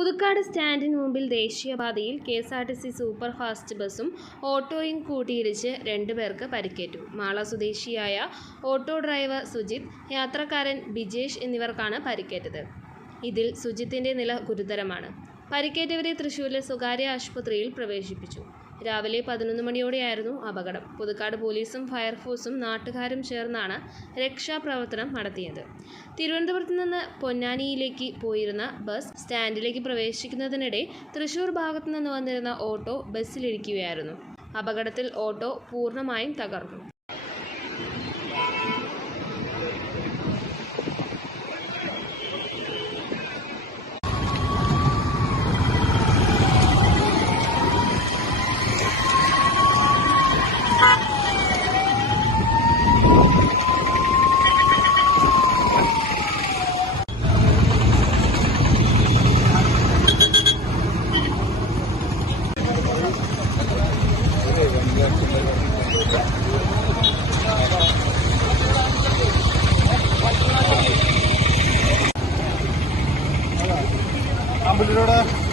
പുതുക്കാട് സ്റ്റാൻഡിന് മുമ്പിൽ ദേശീയപാതയിൽ കെ.എസ്.ആർ.ടി.സി സൂപ്പർ ഫാസ്റ്റ് ബസും ഓട്ടോയും കൂട്ടിയിടിച്ച് 2 പേർക്ക് പരിക്കേറ്റു. മാള സ്വദേശിയായ ഓട്ടോ ഡ്രൈവർ സുജിത്, യാത്രക്കാരൻ ബിജേഷ് എന്നിവർക്കാണ് പരിക്കേറ്റത്. ഇതിൽ സുജിത്തിന്റെ നില ഗുരുതരമാണ്. പരിക്കേറ്റവരെ തൃശൂരിലെ സ്വകാര്യ ആശുപത്രിയിൽ പ്രവേശിപ്പിച്ചു. രാവിലെ 11 മണിയോടെയായിരുന്നു അപകടം. പുതുക്കാട് പോലീസും ഫയർഫോഴ്സും നാട്ടുകാരും ചേർന്നാണ് രക്ഷാപ്രവർത്തനം നടത്തിയത്. തിരുവനന്തപുരത്ത് നിന്ന് പൊന്നാനിയിലേക്ക് പോയിരുന്ന ബസ് സ്റ്റാൻഡിലേക്ക് പ്രവേശിക്കുന്നതിനിടെ തൃശൂർ ഭാഗത്തു നിന്ന് വന്നിരുന്ന ഓട്ടോ ബസ്സിലിടിക്കുകയായിരുന്നു. അപകടത്തിൽ ഓട്ടോ പൂർണ്ണമായും തകർന്നു. Ambulance